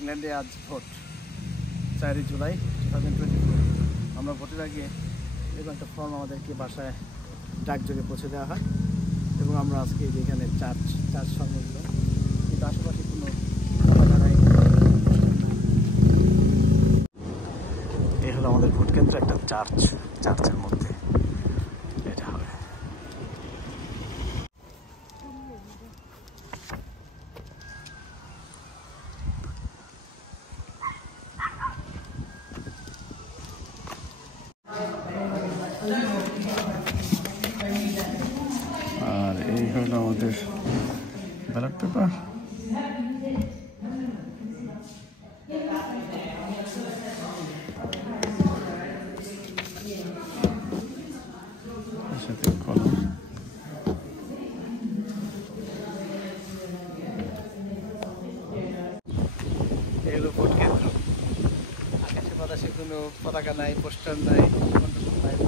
ইংল্যান্ডে আজ ভোট 4 জুলাই 2024। আমরা ভোটের আগে এরকম একটা ফর্ম আমাদেরকে বাসায় ডাকযোগে পৌঁছে দেওয়া হয় এবং আমরা আজকে যেখানে চার্চ সংলগ্ন, কিন্তু আশেপাশে কোনো নাই। এই হলো আমাদের ভোট কেন্দ্র, একটা চার্চের মধ্যে এটা হবে। আর এই হলো আমাদের ব্যালট পেপার। সাথে কলম। এই হলো ভোট কেন্দ্র। আকাশে বাতাসে কোনো পতাকা নাই, পোস্টার নাই,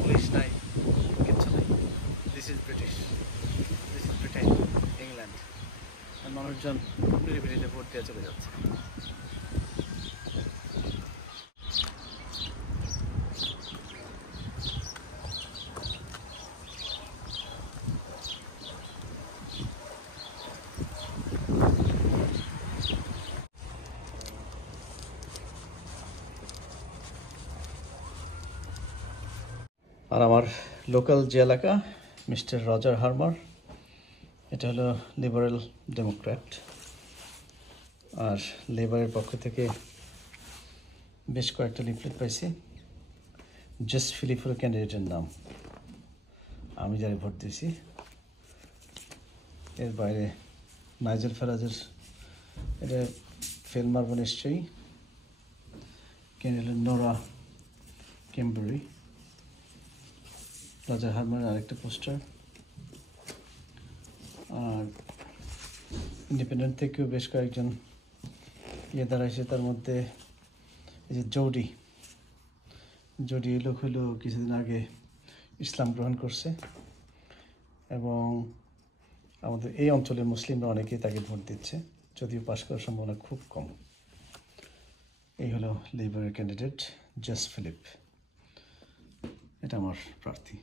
পুলিশ নাই, কিচ্ছু নাই। This is British, this is Britain, England. মানুষজন নিরিবিলিতে ভোট দিয়ে চলে যাচ্ছে। আর আমার লোকাল যে এলাকা, মিস্টার রজার হার্মার, এটা হলো লিবারেল ডেমোক্র্যাট। আর লেবারের পক্ষ থেকে বেশ কয়েকটা লিফলেট পাইছি। জেস ফিলিপ হলো ক্যান্ডিডেটের নাম, আমি যারা ভোট দিয়েছি। এর বাইরে নাইজেল ফারাজের, এটা ফেল মারবো নিশ্চয়ই। ক্যান্ডিডেট নোরা কেম্বরি। রজার হার্মারের আরেকটা পোস্টার। আর ইন্ডিপেন্ডেন্ট থেকেও বেশ কয়েকজন দাঁড়াইছে। তার মধ্যে এই যে জোডি লোক হলো কিছুদিন আগে ইসলাম গ্রহণ করছে এবং আমাদের এই অঞ্চলের মুসলিমরা অনেকেই তাকে ভোট দিচ্ছে, যদিও পাশ করার সম্ভাবনা খুব কম। এই হলো লেবারের ক্যান্ডিডেট জেস ফিলিপ, এটা আমার প্রার্থী।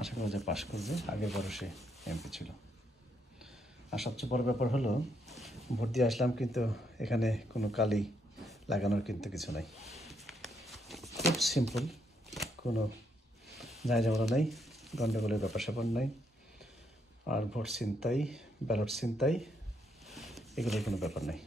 আশা করা যায় পাশ করবে, আগের বারও সে এমপি ছিল। আর সবচেয়ে বড় ব্যাপার হলো ভোট দিয়ে আসলাম, কিন্তু এখানে কোনো কালি লাগানোর কিন্তু কিছু নাই, খুব সিম্পল, কোনো ঝামেলা নাই, গণ্ডগোলের ব্যাপার স্যাপার নাই। আর ভোট ছিনতাই, ব্যালট ছিনতাই, এগুলোর কোনো ব্যাপার নাই।